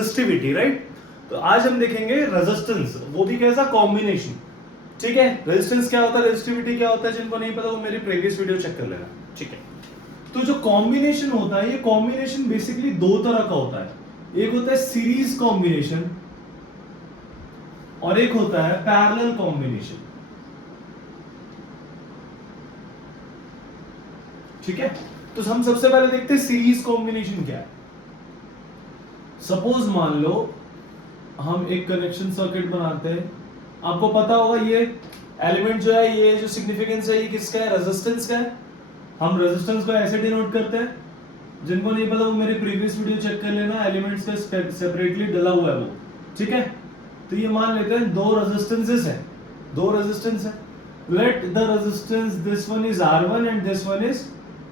Resistivity, right. तो आज हम देखेंगे रेजिस्टेंस, वो भी कैसा कॉम्बिनेशन, ठीक है। रेजिस्टेंस क्या होता है, रेजिस्टिविटी क्या होता है, जिनको नहीं पता वो मेरी प्रीवियस वीडियो चेक कर लेना, ठीक है। तो जो कॉम्बिनेशन होता है, ये कॉम्बिनेशन बेसिकली दो तरह का होता है। एक होता है सीरीज कॉम्बिनेशन और एक होता है पैरेलल कॉम्बिनेशन, ठीक है। तो हम सबसे पहले देखते हैं सीरीज कॉम्बिनेशन क्या है। सपोज मान लो हम एक कनेक्शन सर्किट बनाते हैं, आपको पता होगा ये एलिमेंट जो है, ये जो सिग्निफिकेंस है, ये किसका है, रेजिस्टेंस का है। हम रेजिस्टेंस को ऐसे डिनोट करते हैं, जिनको नहीं पता वो मेरी प्रीवियस वीडियो चेक कर लेना, एलिमेंट्स का सेपरेटली डला हुआ है वो, ठीक है। तो ये मान लेते हैं दो रेजिस्टेंसेस है, दो रेजिस्टेंस है। Let the resistance this one is R1 and this one is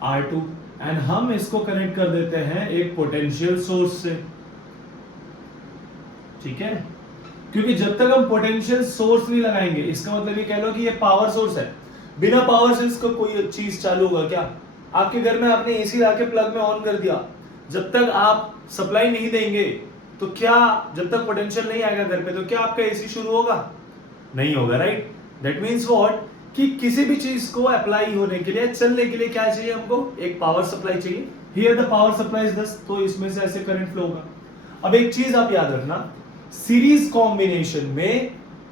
R2, and हम इसको कनेक्ट कर देते हैं एक पोटेंशियल सोर्स से, ठीक है। क्योंकि जब तक हम पोटेंशियल सोर्स नहीं लगाएंगे, इसका मतलब ये कह लो कि ये पावर सोर्स है, बिना पावर से इसको कोई चीज चालू होगा क्या। आपके घर में आपने एसी लाके प्लग में ऑन कर दिया, जब तक आप सप्लाई नहीं देंगे तो क्या, जब तक पोटेंशियल नहीं आएगा घर पे, तो क्या आपका एसी शुरू होगा, नहीं होगा, राइट। दैट मीन्स व्हाट, कि किसी भी चीज को अप्लाई होने के लिए, चलने के लिए क्या चाहिए हमको, एक पावर सप्लाई चाहिए। Here the power supply is this, तो इसमें से ऐसे करंट फ्लो होगा। अब एक चीज आप याद रखना, सीरीज कॉम्बिनेशन में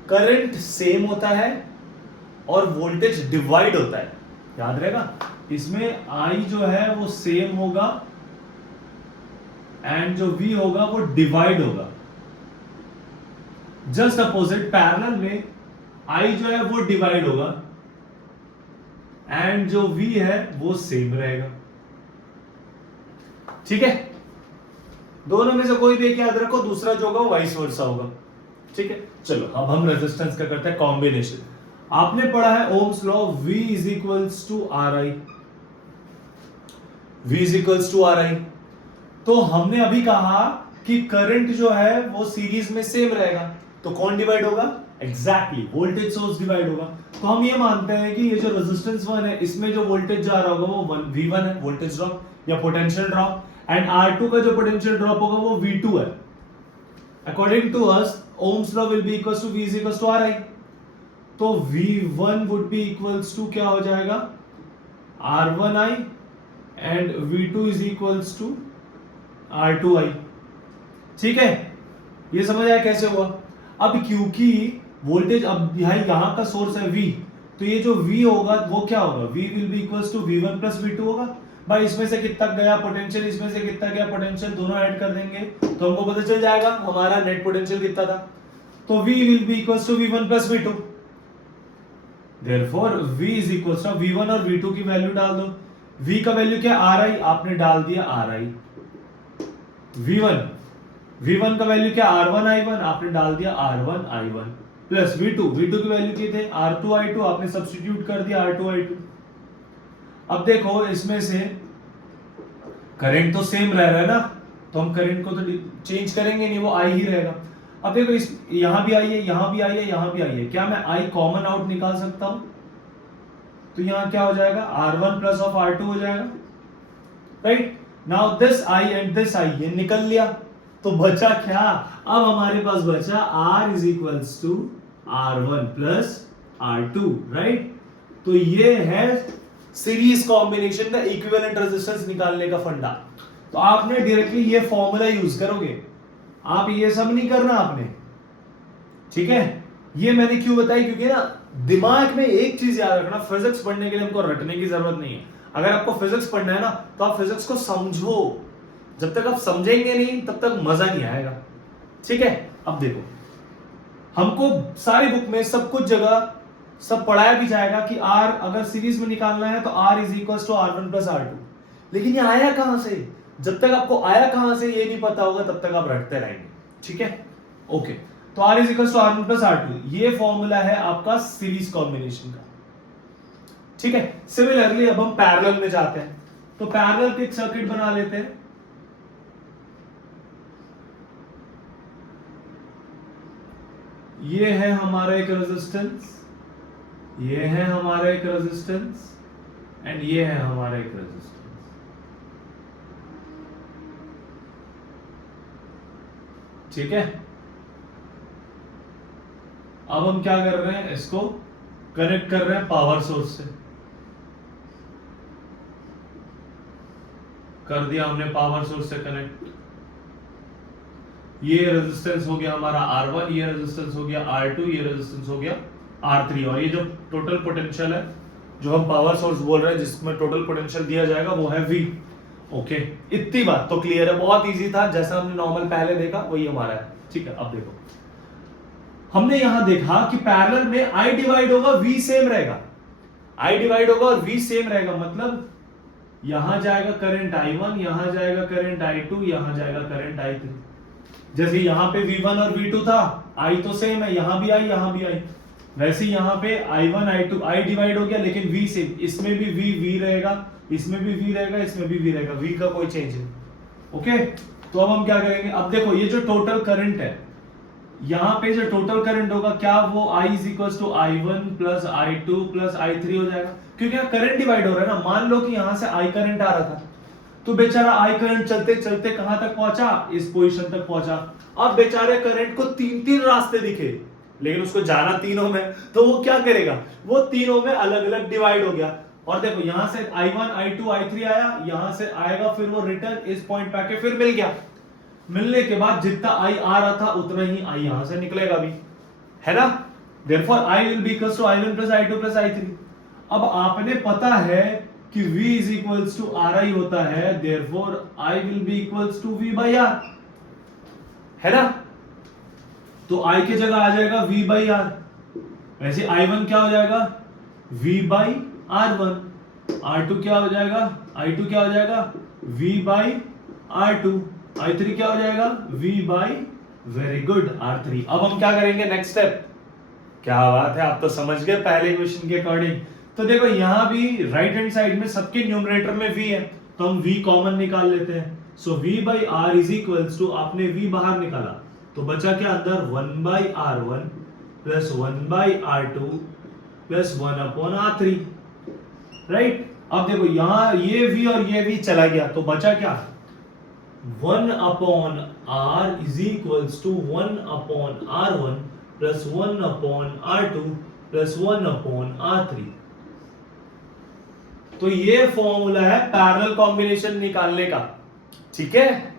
करंट सेम होता है और वोल्टेज डिवाइड होता है, याद रहेगा। इसमें I जो है वो सेम होगा एंड जो V होगा वो डिवाइड होगा। जस्ट अपोजिट पैरेलल में I जो है वो डिवाइड होगा एंड जो V है वो सेम रहेगा, ठीक है। दोनों में से कोई भी एक याद रखो, दूसरा जो होगा वो वाइस वर्सा होगा, ठीक है। चलो अब हम रेजिस्टेंस का करते हैं कॉम्बिनेशन। आपने पढ़ा है Ohm's law, V is equals to RI, V is equals to RI। तो हमने अभी कहा कि करंट जो है वो सीरीज में सेम रहेगा, तो कौन डिवाइड होगा, एग्जैक्टली वोल्टेज सोर्स डिवाइड होगा। तो हम ये मानते हैं कि ये जो रेजिस्टेंस 1 है, इसमें जो वोल्टेज जा रहा होगा वो V1 है, वोल्टेज ड्रॉप या पोटेंशियल ड्रॉप, एंड R2 का जो पोटेंशियल ड्रॉप होगा वो V2 है। According to us Ohm's law will be equals to V is equals to RI। तो V1 would be equals to क्या हो जाएगा, R1I, and V2 is equals to R2I, ठीक है। ये समझ आया कैसे हुआ। अब क्योंकि वोल्टेज अब यहां का सोर्स है V, तो ये जो V होगा वो क्या होगा, V will be equals to V1 plus V2 होगा। भाई इसमें से कितना गया पोटेंशियल, इसमें से कितना गया पोटेंशियल, दोनों ऐड कर देंगे तो हमको पता चल जाएगा हमारा नेट पोटेंशियल कितना था। तो V will be equals to V1 plus V2। Therefore V is equals to V1 और V2 की वैल्यू डाल दो। V का वैल्यू क्या, RI, आपने डाल दिया RI। V1 का वैल्यू क्या, R1I1, आपने डाल दिया R1I1 प्लस V2 की वैल्यू क्या थे, R2I2, आपने सब्स्टिट्यूट कर दिया R2I2। अब देखो इसमें से करंट तो सेम रह रहा है ना, तो हम करंट को तो चेंज करेंगे नहीं, वो I ही रहेगा। अब देखो इस यहां भी I है, यहां भी I है, यहां भी I है, क्या मैं I कॉमन आउट निकाल सकता हूं, तो यहां क्या हो जाएगा, R1 प्लस ऑफ R2 हो जाएगा, right. Now this I and this I ये निकल लिया, तो बचा क्या, अब हमारे पास बचा R is equals to R1 plus R2, right. तो ये है सीरीज कॉम्बिनेशन का इक्विवेलेंट रेजिस्टेंस निकालने का फंडा। तो आपने डायरेक्टली ये फॉर्मूला यूज करोगे, आप ये सब नहीं करना आपने, ठीक है। ये मैंने क्यों बताई, क्योंकि ना दिमाग में एक चीज याद रखना, फिजिक्स पढ़ने के लिए हमको रटने की जरूरत नहीं है। अगर आपको फिजिक्स पढ़ना है ना, तो आप फिजिक्स को समझो, जब तक आप समझेंगे नहीं तब तक मजा नहीं आएगा, ठीक है। अब देखो हमको सारी बुक में सब कुछ जगह सब पढ़ाया भी जाएगा कि R अगर सीरीज में निकालना है तो R is equal to R1 plus R2, लेकिन ये आया कहां से, जब तक आपको आया कहां से ये नहीं पता होगा तब तक आप रटते रहेंगे, ठीक है। ओके, तो R is equal to R1 plus R2, ये फॉर्मूला है आपका सीरीज कॉम्बिनेशन का, ठीक है। सिमिलरली अब हम पैरेलल में जाते हैं, तो पैरेलल के एक सर्किट बना लेते हैं। ये है हमारा एक रेजिस्टेंस, ये है हमारा एक रेजिस्टेंस एंड ये है हमारा एक रेजिस्टेंस। ठीक है, अब हम क्या कर रहे हैं, इसको कनेक्ट कर रहे हैं पावर सोर्स से। कर दिया हमने पावर सोर्स से कनेक्ट। ये रेजिस्टेंस हो गया हमारा R1, ये रेजिस्टेंस हो गया R2, ये रेजिस्टेंस हो गया R3, और ये जो टोटल पोटेंशियल है जो हम पावर सोर्स बोल रहे हैं जिसमें टोटल पोटेंशियल दिया जाएगा वो है V। ओके, इतनी बात तो क्लियर है, बहुत इजी था, जैसा हमने नॉर्मल पहले देखा वही हमारा है। ठीक है, अब देखो हमने यहां देखा कि पैरेलल में I डिवाइड होगा, V सेम रहेगा, I डिवाइड होगा और V सेम रहेगा, मतलब यहां जाएगा करंट I1, यहां जाएगा करंट I2, यहां जाएगा करंट I3। जैसे यहां पे V1 और V2 था, I तो सेम है, यहां भी I यहां भी I, वैसे यहां पे I1 I2 I डिवाइड हो गया लेकिन V सेम, इसमें भी V रहेगा, इसमें भी V रहेगा, इसमें भी V रहेगा, V का कोई चेंज नहीं। ओके, तो अब हम क्या करेंगे, अब देखो ये जो टोटल करंट है, यहां पे जो टोटल करंट होगा क्या वो I is equal to I1 plus I2 plus I3 हो जाएगा, क्योंकि यहाँ करंट डिवाइड हो रहा है ना। मान लो कि यहां से I करंट आ रहा था, तो बेचारा I करंट चलते चलते कहां तक पहुंचा, इस पोजीशन तक पहुंचा। अब बेचारे करंट को तीन तीन रास्ते दिखे, लेकिन उसको जाना तीनों में, तो वो क्या करेगा, वो तीनों में अलग अलग डिवाइड हो गया। और देखो यहां से I1 I2 I3 आया, यहां से आएगा, फिर वो रिटर्न इस पॉइंट पे आके फिर मिल गया। मिलने के बाद जितना I आ रहा था उतना ही I यहां से निकलेगा भी, है ना। Therefore I will be equals to I1 plus I2 plus I3। अब आपने पता है कि V is equals to RI होता है, therefore I will be equals to V by R, है ना। तो I की जगह आ जाएगा V by R, वैसे I1 क्या हो जाएगा, V by R1, R2 क्या हो जाएगा, I2 क्या हो जाएगा, V by R2, I3 क्या हो जाएगा, V by, very good, R3। अब हम क्या करेंगे, नेक्स्ट स्टेप, क्या बात है, आप तो समझ गए पहले क्वेश्चन के अकॉर्डिंग। तो देखो यहां भी राइट हैंड साइड में सबके न्यूमरेटर में V है, तो हम V कॉमन निकाल लेते हैं। So V by R is equals to, आपने V बाहर निकाला तो बचा क्या अंदर, 1 by R1 plus 1 by R2 plus 1 upon R3, right. अब देखो यहां ये V और ये V चला गया, तो बचा क्या, 1 upon R is equals to 1 upon R1 plus 1 upon R2 plus 1 upon R3। तो ये फॉर्मूला है पैरेलल कॉम्बिनेशन निकालने का, ठीक है।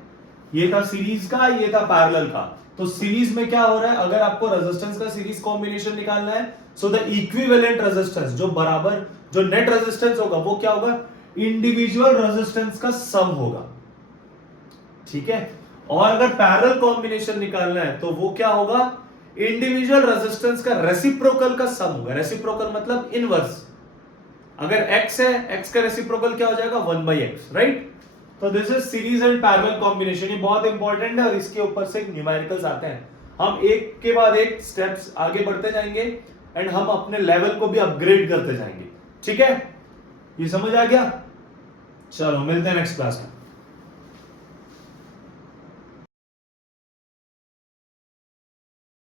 ये था सीरीज का, ये था पैरेलल का। तो सीरीज में क्या हो रहा है, अगर आपको रेजिस्टेंस का सीरीज कॉम्बिनेशन निकालना है, सो द इक्विवेलेंट रेजिस्टेंस, जो बराबर, जो नेट रेजिस्टेंस होगा वो क्या होगा, इंडिविजुअल रेजिस्टेंस का सम होगा, ठीक है। और अगर पैरेलल कॉम्बिनेशन निकालना है तो वो क्या होगा, इंडिविजुअल रेजिस्टेंस का रेसिप्रोकल का सम होगा। रेसिप्रोकल मतलब इनवर्स, अगर x है, x का रेसिप्रोकल क्या हो जाएगा, 1/x, राइट। तो this is series and parallel combination, ये बहुत इंपॉर्टेंट है और इसके ऊपर से न्यूमेरिकल्स आते हैं। हम एक के बाद एक स्टेप्स आगे बढ़ते जाएंगे एंड हम अपने लेवल को भी अपग्रेड करते जाएंगे, ठीक है। ये समझ आ गया, चलो मिलते हैं नेक्स्ट क्लास में।